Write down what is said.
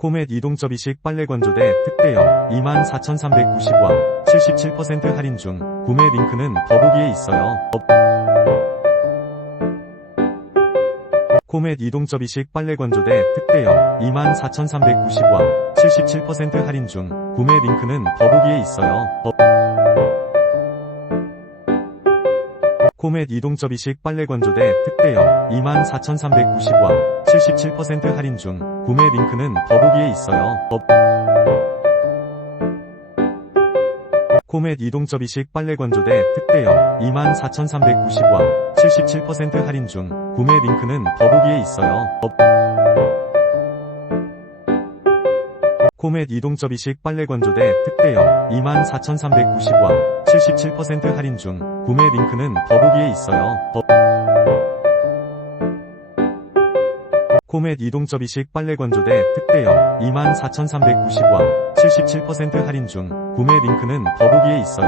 코멧 이동접이식 빨래 건조대 특대형 24,390원 77% 할인 중 구매 링크는 더보기에 있어요. 코멧 이동접이식 빨래 건조대 특대형 24,390원 77% 할인 중 구매 링크는 더보기에 있어요. 코멧 이동접이식 빨래 건조대 특대형 24,390원 77% 할인 중 구매 링크는 더보기에 있어요. 코멧 이동접이식 빨래 건조대 특대형 24,390원 77% 할인 중 구매 링크는 더보기에 있어요. 코멧 이동접이식 빨래 건조대 특대형 24,390원 77% 할인 중 구매 링크는 더보기에 있어요. 코멧 이동접이식 빨래 건조대 특대형 24,390원 77% 할인 중 구매 링크는 더보기에 있어요.